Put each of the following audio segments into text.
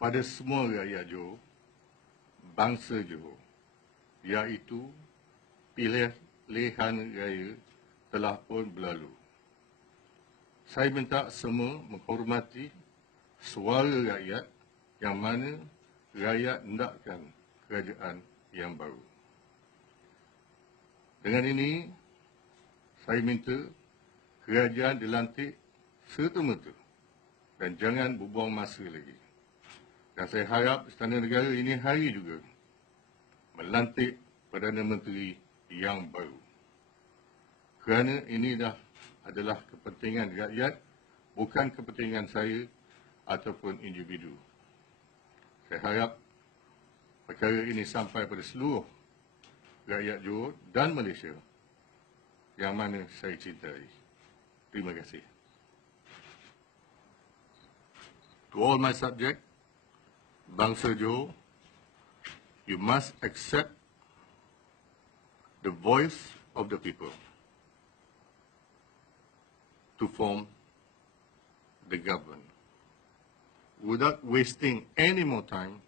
pada semua rakyat Johor, bangsa Johor, iaitu pilihan raya telah pun berlalu. Saya minta semua menghormati suara rakyat yang mana rakyat hendakkan kerajaan yang baru. Dengan ini, saya minta kerajaan dilantik serta-merta dan jangan berbuang masa lagi. Dan saya harap Istana Negara ini hari juga melantik Perdana Menteri yang baru. Kerana ini adalah kepentingan rakyat, bukan kepentingan saya ataupun individu. Saya harap perkara ini sampai pada seluruh rakyat Johor dan Malaysia yang mana saya cintai. Terima kasih. To all my subject, bangsa Johor, you must accept the voice of the people to form the government. Without wasting any more time,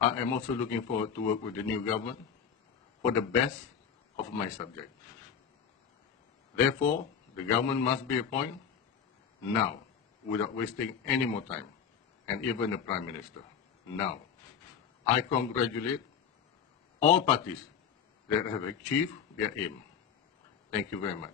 I am also looking forward to work with the new government for the best of my subject. Therefore, the government must be appointed now, without wasting any more time, and even the Prime Minister, now. I congratulate all parties that have achieved their aim. Thank you very much.